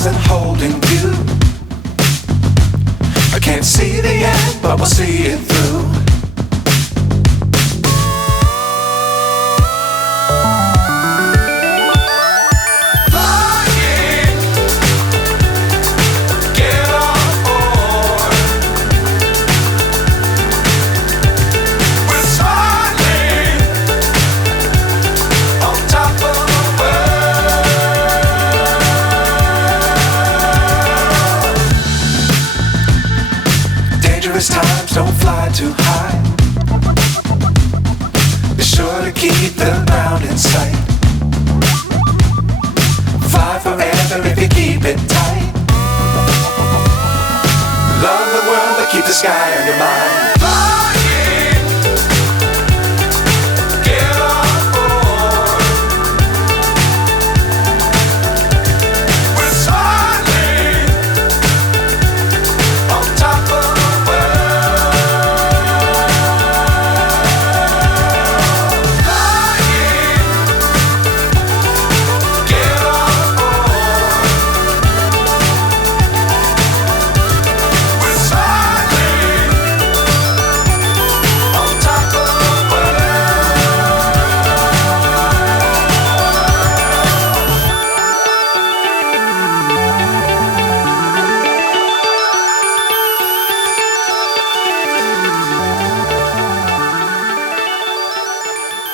stars and holding you. I can't see the end, but we'll see it through. Times don't fly too high. Be sure to keep the ground in sight. Fly forever if you keep it tight. Love the world but keep the sky on your mind.